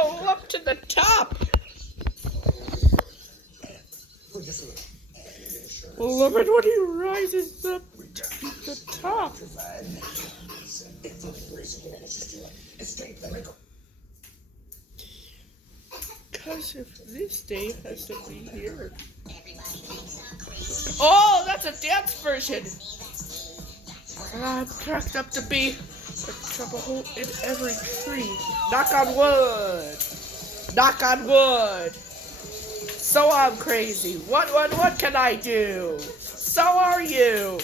Oh, up to the top. Love it when he rises up to the top. Because if this day has to be here. Oh, that's a dance version. I'm cracked up to be a trouble in every tree. Knock on wood. Knock on wood. So I'm crazy. What can I do? So are you.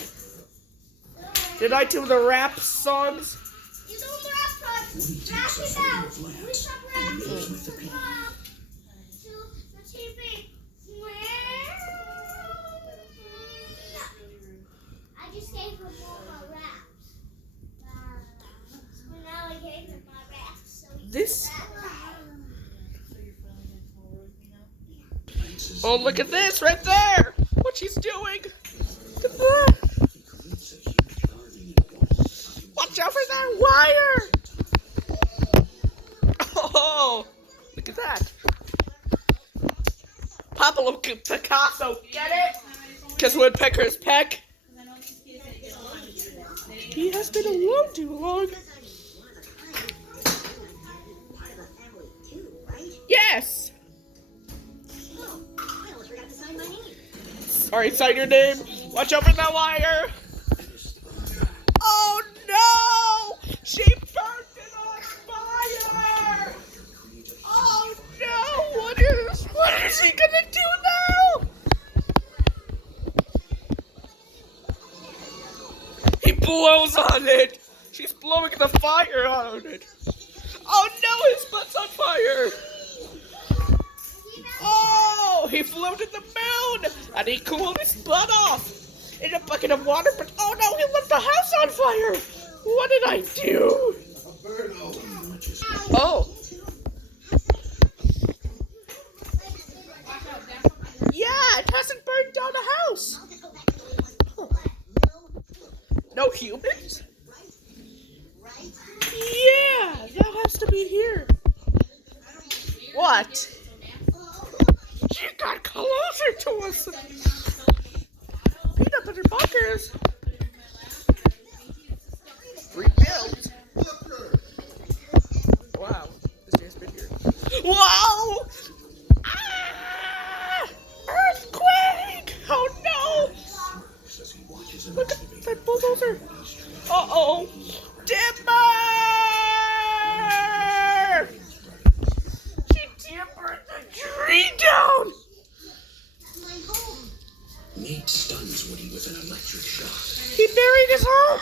Did I do the rap songs? You don't rap songs. Rap it out. We stop rapping. To the TV. I just gave him all my raps. So now I gave him my raps. So This. Oh, look at this right there. What she's doing. Look at that. Watch out for that wire. Oh, look at that. Pablo Picasso, get it? Because Woodpecker's peck. He has been alone too long. Yes. Sorry, sign your name. Watch out for that wire. Oh no! She burned it on fire! Oh no! What is he gonna do now? He blows on it. She's blowing the fire on it. Oh no! His butt's on fire. Oh! He flew to the moon and he cooled his butt off in a bucket of water, but oh no, he lit the house on fire! What did I do? Oh. Yeah, it hasn't burned down the house. Huh. No humans? Yeah, that has to be here. What? She got closer to us. Peanut butter bunkers. Rebuilt. Wow, this guy's been here. Whoa! Ah! Earthquake! Oh no! Look at that bulldozer. Uh-oh. Timber! She timbered the tree down. Nate stuns Woody with an electric shock. He buried his home.